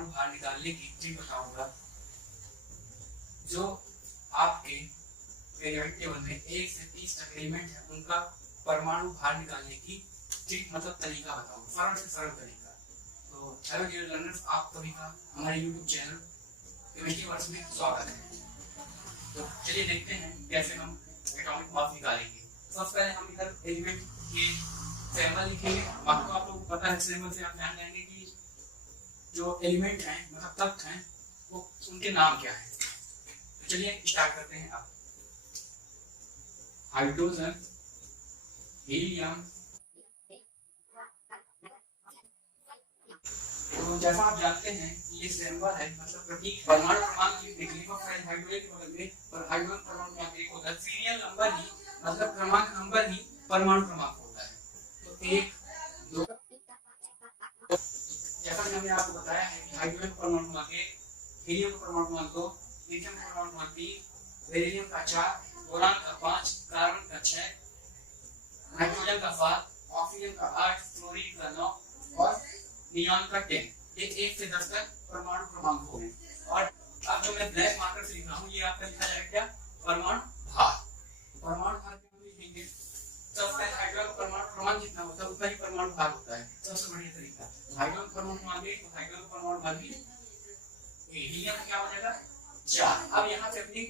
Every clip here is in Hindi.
परमाणु भार निकालने की ट्रिक बताऊंगा, जो आपके पीरियोडिक टेबल में 1 से 30 तक एलिमेंट है उनका परमाणु भार निकालने की ट्रिक मतलब तरीका बताऊंगा, सरल से सरल तरीका। तो हेलो डियर लर्नर्स, आप सभी का हमारे यूट्यूब चैनल केमिस्ट्री वर्क्स में स्वागत है। तो चलिए देखते हैं कैसे हम एटॉमिक मास निकालेंगे। सबसे पहले हम इधर एलिमेंट के सैंपल लिखेंगे। आपको आप लोगों को पता है, सैंपल से आप जान जाएंगे कि जो एलिमेंट हैं मतलब तत्व हैं वो उनके नाम क्या है। तो चलिए स्टार्ट करते हैं। आप हाइड्रोजन, हीलियम। तो जैसा आप जानते हैं ये सिंबल है मतलब प्रतीक परमाणु क्रमांक लिखने को हाइड्रोजन के बगल में और हाइड्रोजन परमाणु क्रमांक एक होता है। सीरियल नंबर ही मतलब क्रमांक नंबर ही परमाणु क्रमांक होता है। तो 1 2 जैसा कि हमने आपको बताया है कि हाइड्रोजन परमाणु क्रमांक 1, हीलियम परमाणु क्रमांक 2, लिथियम परमाणु क्रमांक 3, बेरिलियम का 4, बोरान का 5, कार्बन का 6, नाइट्रोजन का 7, ऑक्सीजन का 8, फ्लोरीन का 9 और नियॉन का 10। ये 1 से 10 तक परमाणु क्रमांक हो गए। और अब जो मैं ब्लैक मार्कर से लिख रहा हूँ ये आपका लिखा जाएगा क्या, परमाणु भार। परमाणु भार के हम लिखेंगे सबसे हाइड्रोजन परमाणु क्रमांक जितना होता है उतना ही परमाणु भार होता है। सबसे बढ़िया तरीका हाइड्रोजन परमाणु क्रमांक 1 तो हाइड्रोजन परमाणु भार भी हीलियम क्या हो जाएगा 4। अब यहाँ से अपनी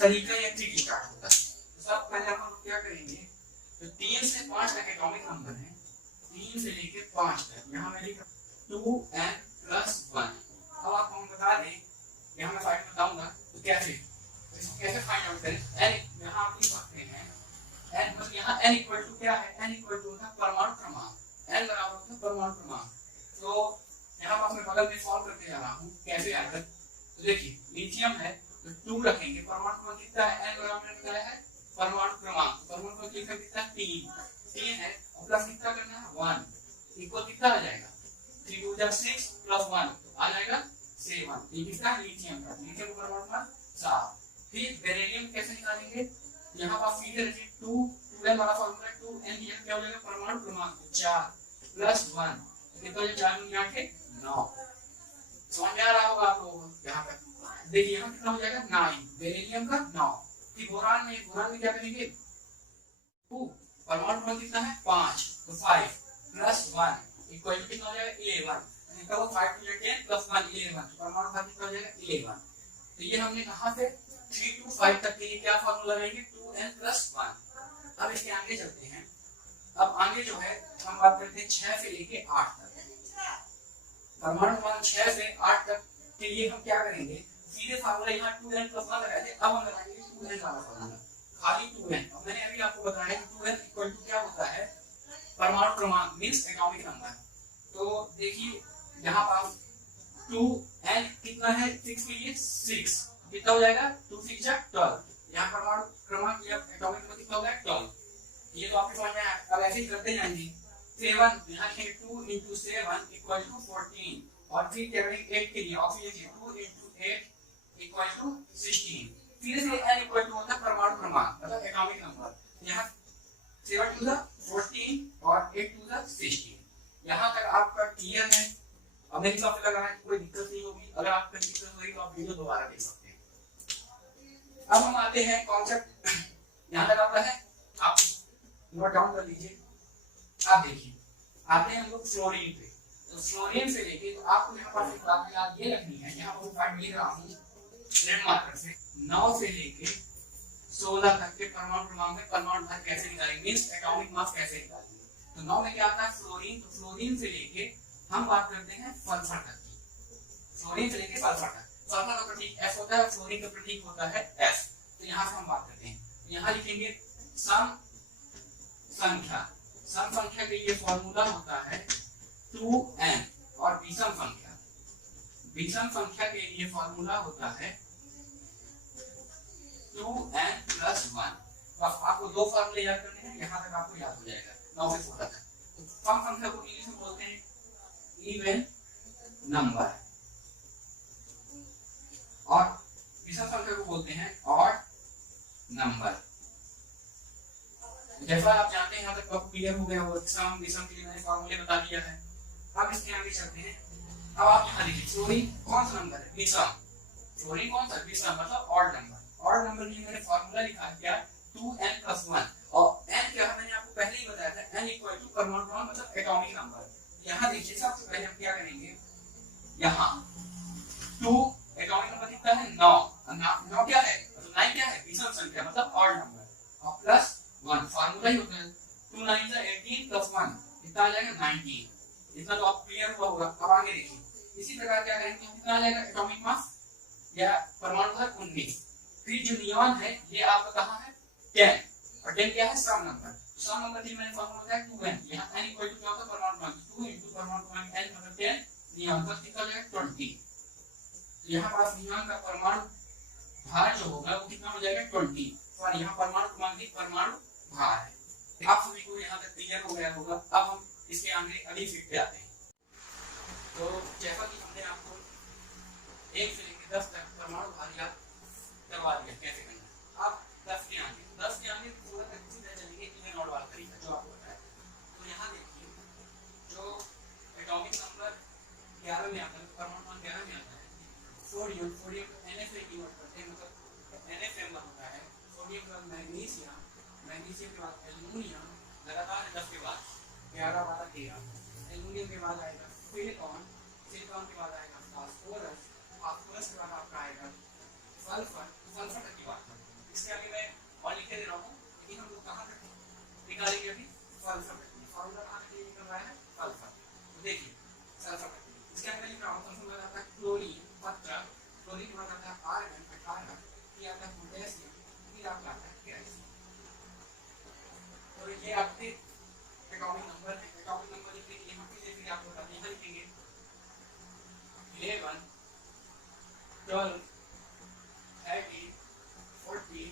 तरीका या ट्रिक स्टार्ट होता है। तो सब पहले हम क्या करेंगे, तो 3 से 5 तक एटॉमिक नंबर है, 3 से लेके 5 तक। यहाँ मैं लिख 2n+1। अब आपको हम बता दें, यहाँ मैं फाइंड बताऊंगा तो कैसे फाइंड आउट करें। n यहाँ आप लिख सकते हैं n, मतलब यहाँ n इक्वल टू क्या है, n इक्वल टू होता है परमाणु क्रमांक, n बराबर होता है परमाणु क्रमांक। तो यहाँ पर मैं बगल में सॉल्व करते जा रहा हूँ कैसे आकर। तो देखिए लिथियम है तो 2 रखेंगे, परमाणु क्रमांक कितना है, n बराबर निकला है परमाणु क्रमांक, परमाणु क्रमांक कितना है 3 है और प्लस कितना करना है 1 इक्वल कितना आ जाएगा 3 2 6 प्लस 1 आ जाएगा 7। ये किसका लिथियम का, लिथियम परमाणु क्रमांक 7। फिर बेरिलियम कैसे निकालेंगे, यहाँ पर सीधे रखिए 2n वाला फार्मूला 2n क्या हो जाएगा परमाणु क्रमांक 4 प्लस 1 कितना हो जाएगा 4 गुना 8 9। समझ आ रहा होगा आप लोगों को। यहाँ पर देखिए यहाँ कितना हो जाएगा 9, बेरिलियम का 9। फिर बोरान में क्या करेंगे 2, परमाणु क्रमांक कितना है 5 तो 5 प्लस 1 इक्वल टू कितना हो जाएगा 11। इनका वो 5 to 10 प्लस 1 11, परमाणु क्रमांक कितना हो जाएगा 11। तो ये हमने कहां से 3 to 5 तक के लिए क्या फार्मूला लगाएंगे 2n+1। अब इसके आगे चलते हैं। अब आगे जो है हम बात करते हैं 6 से लेके 8 तक। परमाणु क्रमांक 6 से 8 तक के लिए हम क्या करेंगे, सीधे फार्मूला यहाँ 2n+1 लगाए थे, अब हम लगाएंगे 2n वाला फार्मूला, खाली 2n। अब मैंने अभी आपको बताया कि 2n इक्वल टू क्या होता है परमाणु क्रमांक मींस एटॉमिक नंबर। तो देखिए यहाँ पर 2n कितना है 6 के लिए 6 कितना हो जाएगा 2 6 जा 12। यहाँ परमाणु क्रमांक या एटॉमिक नंबर कितना हो गया 12। ये तो आपके समझ में आया। अब ऐसे ही करते जाएंगे 7 यहाँ के 2 into 7 इक्वल टू 14 और फिर क्या करेंगे 8 के लिए ऑक्सीजन के 2 into 8 इक्वल टू 16। फिर से n इक्वल टू होता है परमाणु क्रमांक मतलब एटॉमिक नंबर। यहाँ 7 to the 14 और 8 to the 16। यहाँ तक आपका क्लियर है। अब मेरे हिसाब से लग रहा है कि कोई दिक्कत नहीं होगी। अगर आपको दिक्कत होगी तो आप वीडियो दोबारा देख सकते हैं। अब हम आते हैं कॉन्सेप्ट, यहाँ तक आपका है, आप नोट डाउन कर लीजिए। आप देखिए आते हैं हम लोग फ्लोरीन पे। तो फ्लोरीन से लेके तो आपको यहाँ पर एक बात याद ये रखनी है, यहाँ पर फाइंड लिख रहा हूँ रेड मार्कर से 9 से लेके 16 तक के परमाणु क्रमांक में परमाणु भार कैसे निकालेंगे मींस एटॉमिक मास कैसे निकालेंगे। तो 9 में क्या आता है फ्लोरीन। तो फ्लोरीन से लेके हम बात करते हैं सल्फर तक की। फ्लोरीन से लेके सल्फर तक, सल्फर का प्रतीक S होता है, फ्लोरीन का प्रतीक होता है S। तो यहाँ से हम बात करते हैं, यहाँ लिखेंगे सम संख्या। सम संख्या के लिए फॉर्मूला होता है 2n और विषम संख्या के लिए फॉर्मूला होता है 2n+1। तो आपको दो फॉर्मूले याद करने हैं, यहाँ तक आपको याद हो जाएगा 9 से 16 तक। तो सम संख्या को इंग्लिश में बोलते हैं इवन नंबर और विषम संख्या को बोलते हैं ऑड नंबर। जैसा आप जानते हैं यहाँ तक आपको क्लियर हो गया होगा। सम विषम के लिए मैंने फॉर्मूले बता दिया है। अब इसके आगे चलते हैं। अब आप यहाँ देखिए फ्लोरीन कौन सा नंबर है, विषम। फ्लोरीन कौन सा, विषम मतलब ऑड नंबर। ऑड नंबर के लिए मैंने फार्मूला लिखा क्या, 2n+1। और n क्या है मैंने आपको पहले ही बताया था, n इक्वल टू परमाणु क्रमांक मतलब एटॉमिक नंबर। यहाँ देखिए सबसे पहले हम क्या करेंगे, यहाँ 2 एटॉमिक नंबर कितना है, 9। 9 क्या है, मतलब 9 क्या है, विषम संख्या मतलब ऑड नंबर, और प्लस 1 फार्मूला ही होता है। 2 9 से 18 + 1 कितना आ जाएगा, 19। इतना तो आप क्लियर हुआ होगा। अब आगे देखिए इसी प्रकार क्या करेंगे, कितना आ जाएगा एटॉमिक मास या परमाणु भार 19। फिर जो नियॉन है ये आपका कहां है, 10, और 10 क्या है, सम नंबर। सम नंबर के लिए मैंने फार्मूला बताया 2n। यहां n इक्वल टू क्या होता है, परमाणु क्रमांक 2 * परमाणु क्रमांक n मतलब 10, नियॉन का कितना हो जाएगा 20। तो यहां पास नियॉन का परमाणु भार जो होगा वो कितना हो जाएगा 20, और यहां परमाणु क्रमांक परमाणु भार है। आप सभी को यहां तक क्लियर हो गया होगा। अब हम इसके आगे अगली फिट पे आते हैं। तो जैसा कि हमने आपको 1 से लेकर 10 तक परमाणु भार याद करवा दिया कैसे करना। अब 10 के आगे थोड़ा अच्छी तरह चलेंगे इवन ऑड वाला तरीका जो आपको बताया। तो यहाँ देखिए जो एटॉमिक नंबर 11 में आता है, परमाणु क्रमांक 11 में आता है, सोडियम NF की बात करते हैं, मतलब NFM होता है। सोडियम के बाद मैग्नीशियम, मैग्नीशियम के बाद एल्युमिनियम, लगातार 10 के बाद 11 12 13। एल्युमिनियम के बाद आएगा सिलिकॉन, सिलिकॉन के बाद आएगा फास्फोरस, फास्फोरस के बाद आपका आएगा सल्फर, सल्फर तक की बात है। इसके आगे मैं और लिख दे रहा हूँ, लेकिन हम लोग कहाँ तक निकालेंगे अभी, सल्फर तक। फार्मूला कहाँ तक निकल रहा है, सल्फर। तो देखिए सल्फर तक इसके आगे मैं लिख रहा हूँ, सल्फर में आता है क्लोरीन 17, क्लोरीन के बाद आता है आर्गन 18, फिर आता है पोटेशियम, फिर आपका आता है कैल्शियम। तो ये आपके एटॉमिक नंबर है। एटॉमिक नंबर लिखने के लिए हम फिर आपको बताते हैं, यहाँ लिखेंगे 11 12 13 14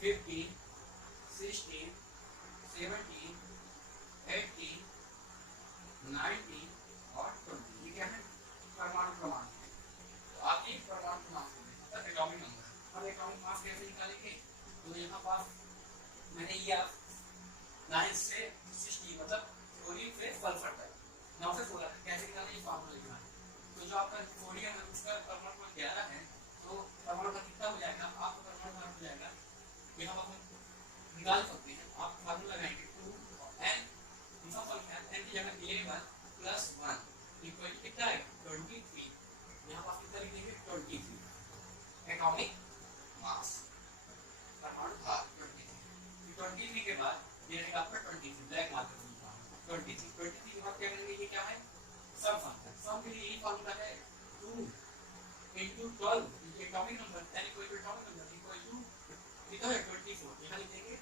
15 16 17 18 19 और 20। ये क्या है, परमाणु क्रमांक है। तो आप ये परमाणु क्रमांक मतलब एटॉमिक नंबर। अब एटॉमिक मास कैसे निकालेंगे, तो यहाँ पास मैंने ये 9 से 16 मतलब क्लोरीन से सल्फर तक 9 से 16 तक कैसे निकालेंगे, फार्मूला लिखना है। तो जो आपका सोडियम है उसका परमाणु क्रमांक 11 है, तो परमाणु भार कितना हो जाएगा, आपका परमाणु भार हो जाएगा, यहाँ पर हम निकाल सकते हैं। आप फार्मूला लगाएंगे 2n n की जगह 11 + 1 इक्वल कितना है 23। यहाँ पर कितना लिखेंगे 23 एटॉमिक मास, परमाणु भार 23 के बाद ये रहेगा आपका 23 ब्लैक मार्कर 23 के बाद क्या करेंगे, ये क्या है सम फंक्शन। सम के लिए यही फार्मूला है 2 * 12 atomic number n equal to atomic number equal to कितना है 24। यहाँ लिखेंगे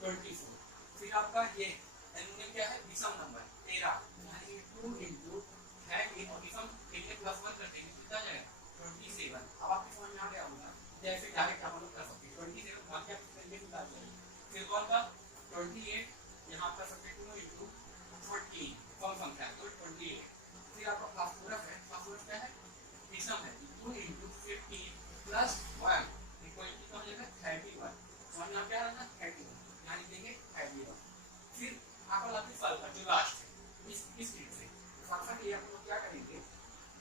24। फिर आपका ये एल्युमिनियम क्या है, विषम नंबर 13, यहाँ लिखेंगे 2 * 13 और विषम के लिए +1 करते हैं कितना जाएगा 27। अब आपको समझ में आ गया होगा, जैसे डायरेक्ट हम लोग कर सकते हैं 27 बाकी आप करेंगे निकाल जाएंगे। फिर कौन का 28 यहाँ पर सकते 2 * 14 कम संख्या तो 28। फिर आपका फास्फोरस है, फास्फोरस क्या है, विषम है, 2 * 15 + 1 इक्वल कितना हो जाएगा 31। समझ में क्या आना 31, यहाँ लिखेंगे 31। फिर आपका लगता है सल्फर जो लास्ट है इस रीत से सल्फर के लिए आप लोग क्या करेंगे,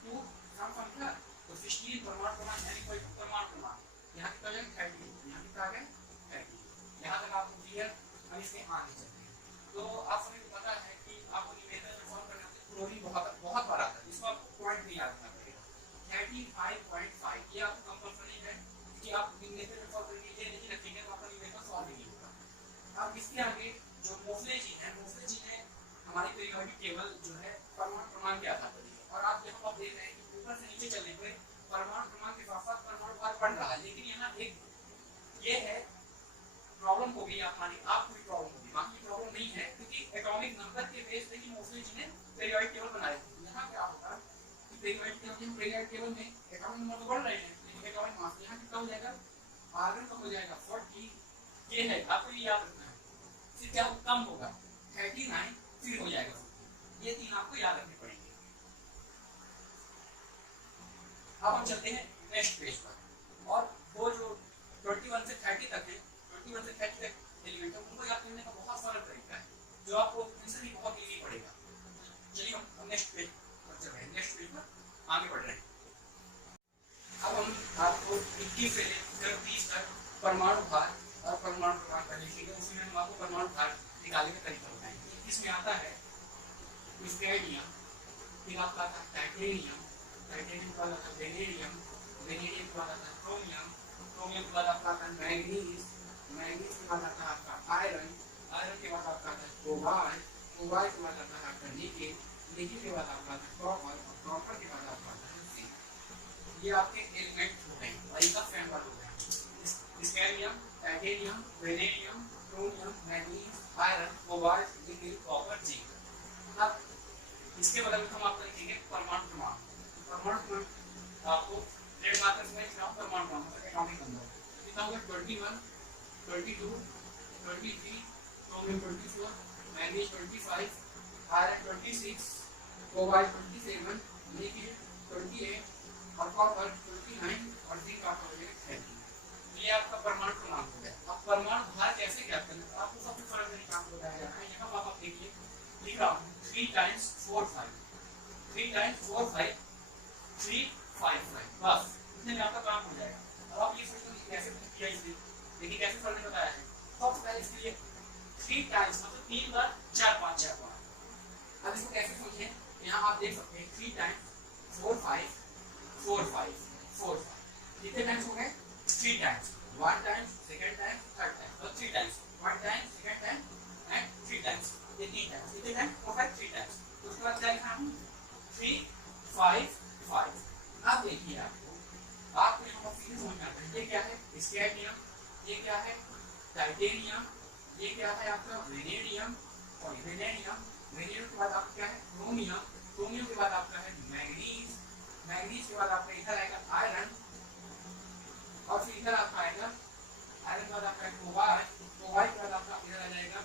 2 सम संख्या तो 16 परमाणु क्रमांक n इक्वल टू परमाणु क्रमांक, यहाँ कितना हो जाएगा 30, यहाँ कितना आ गया 30। यहाँ तक आपको क्लियर। अब इसके आगे चलते हैं। तो आप सभी को पता है कि आपको न्यूमेरिकल में सॉल्व करने से क्लोरीन बहुत बार आता है, इसको आप पॉइंट भी याद रखना पड़ेगा 35.5। ये आपको कंपल्सरी है कि आप न्यूमेरिकल में सॉल्व करेंगे, ये नहीं रखेंगे तो आपका न्यूमेरिकल सॉल्व नहीं होगा। अब इसके आगे जो मोफ्लेजी है, मोफ्लेजी है हमारी पीरियोडिक टेबल जो है परमाणु क्रमांक के आधार पर है। और आप यहाँ पर देख रहे हैं कि ऊपर से नीचे चलने पर परमाणु क्रमांक के साथ-साथ परमाणु भार बढ़ रहा है, लेकिन यहाँ एक ये है प्रॉब्लम को भी आप मानिए, आपको भी प्रॉब्लम होगी, बाकी प्रॉब्लम नहीं है क्योंकि एटॉमिक नंबर के बेस पे ही मोफ्लेजी ने पीरियोडिक टेबल बनाया है। यहाँ क्या होगा कि पीरियोडिक टेबल में एटॉमिक नंबर तो बढ़ रहे हैं, लेकिन एटॉमिक मास यहाँ कितना हो जाएगा, आर्गन का हो जाएगा 40, ये है आपको ये याद रखना है। फिर क्या कम होगा 39, फिर हो जाएगा, ये तीन आपको याद रखने पड़ेंगे। अब हम चलते हैं नेक्स्ट पेज पर, और वो जो 21 से 30 तक है, 21 से 30 तक एलिमेंट है, उनको याद करने का बहुत सरल तरीका है जो आपको इनसे भी बहुत इजी पड़ेगा। चलिए हम नेक्स्ट पेज पर चल रहे हैं। नेक्स्ट पेज पर आगे बढ़ रहे हैं। अब हम आपको 21 से लेकर 30 तक परमाणु भार और परमाणु प्रभार का लिखेंगे, उसमें हम आपको परमाणु भार निकालने का तरीका बताएंगे। इसमें आता है स्कैंडियम, फिर आपका आता है टाइटेनियम, टाइटेनियम के बाद आता है वेनेडियम, वेनेडियम के बाद आता है क्रोमियम, क्रोमियम के बाद आपका आता है मैग्नीज, मैग्नीज के बाद आता है आपका आयरन, आयरन के बाद आपका आता है कोबाल्ट, कोबाल्ट के बाद आता है आपका निकेल, निकेल के बाद आपका आता है कॉपर, कॉपर के बाद आपका आता है जिंक। ये आपके एलिमेंट हो गए और इनका फ्रेमवर्क हो गया। Scandium, titanium, vanadium, chromium, manganese, iron, cobalt, nickel, copper, zinc. अब इसके बदले में हम आपको लिखेंगे परमाणु क्रमांक। परमाणु क्रमांक आपको रेड मार्कर से लिखना परमाणु क्रमांक मतलब एटॉमिक नंबर कितना होगा 21, 22, 23, chromium 24, manganese 25, iron 26, cobalt 27, nickel 28 और कॉपर 29 और जिंक आपका हो जाएगा 30। ये आपका परमाणु क्रमांक हो गया। अब परमाणु भार कैसे ज्ञात करना है आपको सबसे सरल तरीका आपको बताया जाना है। यहाँ आप देखिए लिख रहा हूँ 3 times 4 5, 3 times 4 5, 3 5 5, बस इतने में आपका काम हो जाएगा। अब आप ये सोचते हैं कैसे किया इसे, देखिए कैसे सर ने बताया है। सबसे पहले इसके लिए 3 times मतलब 3 बार 4 5 4 5। अब इसको कैसे सोचिए, यहाँ आप देख सकते हैं 3 times 4 5 4 5 4 5, कितने टाइम्स हो गए 3 times, 1 time, second time, third time, तो 3 times, 1 time, second time and 3 times, ये 3 times, कितने टाइम हो गए 3 times। तो उसके बाद क्या लिखा हम 3 5 5। अब देखिए आपको यहाँ पर फिर समझ में आता है ये क्या है स्कैंडियम, ये क्या है टाइटेनियम, ये क्या है आपका वेनेडियम और वेनेडियम, वेनेडियम के बाद आपका क्या है क्रोमियम, क्रोमियम के बाद आपका है मैग्नीज, मैग्नीज के बाद आपका इधर आएगा आयरन और फिर इधर आपका आएगा आयरन के बाद आपका कोबाल्ट, कोबाल्ट के बाद आपका इधर आ जाएगा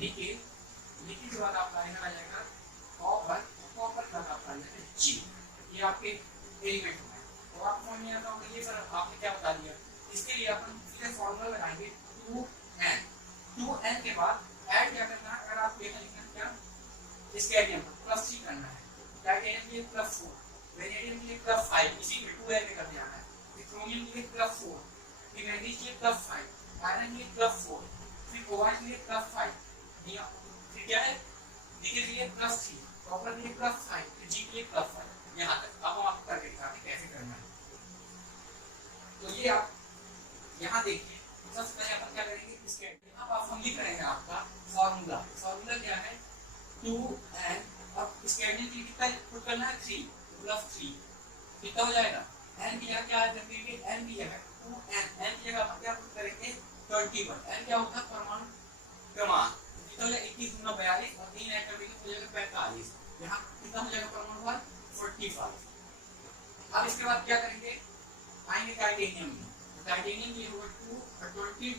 निकेल, निकेल के बाद आपका इधर आ जाएगा कॉपर, कॉपर के बाद आपका आ जाएगा जिंक। ये आपके एलिमेंट हैं। तो आपको समझ में आता होगा ये सर आपने क्या बता दिया। इसके लिए अपन सीधे फॉर्मूला लगाएंगे 2n, 2n के बाद ऐड क्या करना है, अगर आप ये लिखना क्या स्कैंडियम +3 करना है, टाइटेनियम के लिए +4, वेनेडियम के लिए +5, इसी में 2n में कर देना है, क्रोमियम के लिए +4, फिर मैग्नीज के लिए +5, आयरन के लिए +4, फिर कोबाल्ट के लिए +5, फिर क्या है निकेल के लिए +3, कॉपर के लिए +5, फिर जिंक के लिए +5। यहाँ तक अब हम आपको करके दिखाते हैं कैसे करना है। तो ये आप यहाँ देखिए सबसे पहले अपन क्या करेंगे इसके यहाँ आप हम लिख रहे हैं आपका फॉर्मूला, फॉर्मूला क्या है 2n। अब स्कैंडियम के लिए कितना पुट करना है 3 + 3 कितना हो जाएगा n की जगह क्या रखेंगे n की जगह 2n, n की जगह हम क्या पुट करेंगे 21। n क्या होता है परमाणु क्रमांक, कितना हो जाएगा 21 × 42 और 3 ऐड करके हो जाएगा 45। यहाँ कितना हो जाएगा परमाणु भार 45। अब इसके बाद क्या करेंगे आएंगे टाइटेनियम में, तो टाइटेनियम की होगा 2 और 22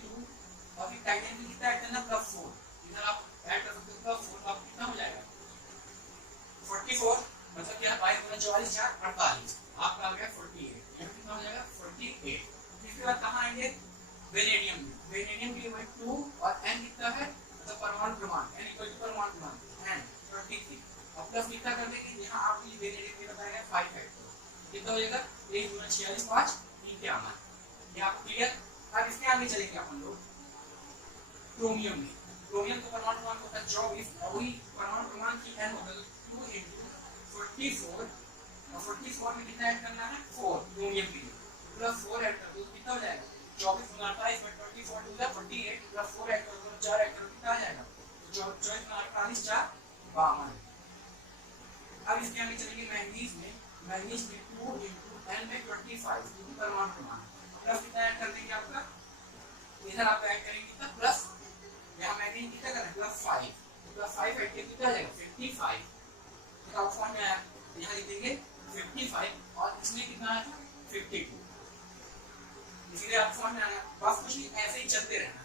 और फिर टाइटेनियम की कितना ऐड करना +4, इधर आप ऐड कर सकते हो +4 तो आप कितना हो जाएगा 44, मतलब क्या 22 × 44 4 48, आपका आ गया 48। यहाँ कितना हो जाएगा 48। इसके बाद कहाँ आएंगे वेनेडियम में, वेनेडियम की वही 2 और n कितना है मतलब परमाणु क्रमांक n = परमाणु क्रमांक n 23 और प्लस कितना कर देंगे यहाँ आपको वेनेडियम में बताया है 5 फैक्टर, कितना हो जाएगा 1 × 46 5 51। ये आपको क्लियर। अब इसके आगे चलेंगे अपन लोग क्रोमियम में, क्रोमियम का परमाणु क्रमांक होता है 24 और वही परमाणु क्रमांक की n होगा 2 × 44 और 44 में कितना ऐड करना है 4 क्रोमियम के लिए +4 ऐड कर दो कितना हो जाएगा 24 × 28 में 24 टू द 48 +4 ऐड कर दो 4 ऐड कर दो कितना आ जाएगा 24 × 48 4 52। अब इसके आगे चलेंगे मैग्नीज में, मैग्नीज में 2 × n में 25 क्योंकि परमाणु क्रमांक प्लस कितना ऐड कर देंगे आपका इधर आप ऐड करेंगे कितना प्लस यहाँ मैग्नीज कितना करना है +5, +5 ऐड करके कितना आ जाएगा 55। तो आप फॉर्म में आया यहाँ लिख देंगे 55 और इसमें कितना आया था 52, इसलिए आप फॉर्म में आया बस कुछ नहीं ऐसे ही चलते रहना।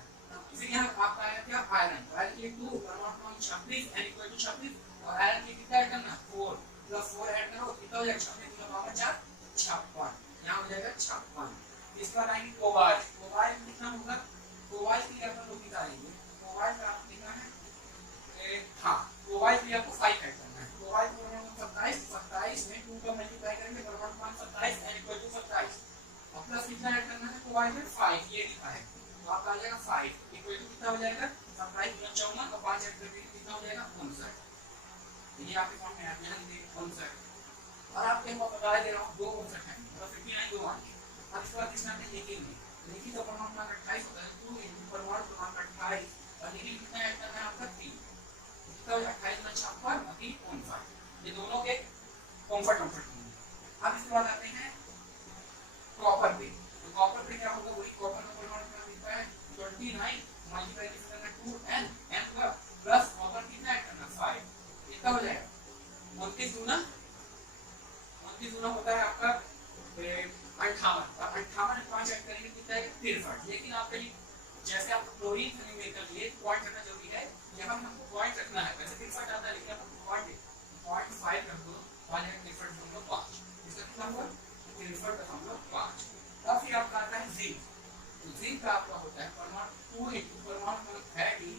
फिर यहाँ आपका आया क्या आयरन, आयरन के लिए 2 परमाणु क्रमांक 36 n = 36 और आयरन के कितना ऐड करना 4 +4 ऐड करो कितना हो जाएगा 26 × 4 56, यहाँ हो जाएगा 56। इसके बाद आएंगे कोबाल्ट, कोबाल्ट कितना होगा कोबाल्ट की अपन लोग निकालेंगे, कोबाल्ट का आपको लिखना है हाँ कोबाल्ट के लिए आपको 5 ऐड करना है, कोबाल्ट को 27 27 में 2 का मल्टीप्लाई आपका आ जाएगा 5 इक्वल टू कितना हो जाएगा, 5 और 5 ऐड करके कितना हो जाएगा 59। ये आपके फॉर्म में आ गया 59 और आपके मैं बता दे रहा हूँ 2 59 है और 59 2 आ गया। अब इसके बाद इसमें आपने लिखेंगे लिखी तो परमाणु क्रमांक 28 होता है 2 into परमाणु क्रमांक 28 और लिखी कितना ऐड करना है आपका 3 तो 28 में 56 और 3.5 ये दोनों के कंफर्ट होंगे। अब इसके बाद आते हैं कॉपर पे, तो कॉपर पे क्या होगा, वही कॉपर का परमाणु क्रमांक कितना है 29 मल्टीप्लाई करना 2n n का प्लस कॉपर कितना ऐड करना 5 कितना हो जाएगा 29 गुना होता है आपका 58 और 58 में 5 ऐड करेंगे कितना है 63। लेकिन आपके लिए जैसे आप क्लोरीन फिल्म में कर लिए पॉइंट रखना जरूरी है, यहाँ हमको पॉइंट रखना है, वैसे 63 आता है लेकिन आपको पॉइंट 5 रख दो 5 इसका कितना हुआ 63.5। अब फिर आपका आता है जिंक, तो जिंक का आपका होता है परमाणु 2 into परमाणु 30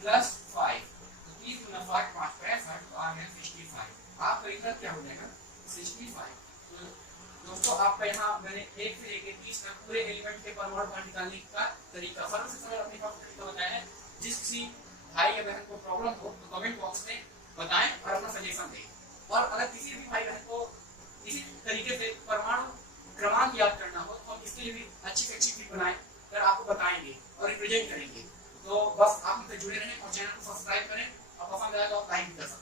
प्लस 5 तो 30 गुना 5 5 65 तो आ गया 65। आपका इधर क्या हो जाएगा 65। तो दोस्तों आपका यहाँ मैंने 1 से लेकर 30 तक पूरे एलिमेंट के परमाणु क्रमांक निकालने का तरीका सरल से सरल अपने पास तरीका बताया है। जिस किसी भाई या बहन को प्रॉब्लम हो तो कमेंट बॉक्स में बताएं और अपना सजेशन दें। और अगर किसी भी भाई बहन को इसी तरीके से परमाणु क्रमांक याद करना हो तो हम इसके लिए भी अच्छी से अच्छी वीडियो बनाएं फिर आपको बताएंगे और रिप्रेजेंट करेंगे। तो बस आप हमसे जुड़े रहें और चैनल को सब्सक्राइब करें और पसंद आए तो आप लाइक भी कर सकते हैं।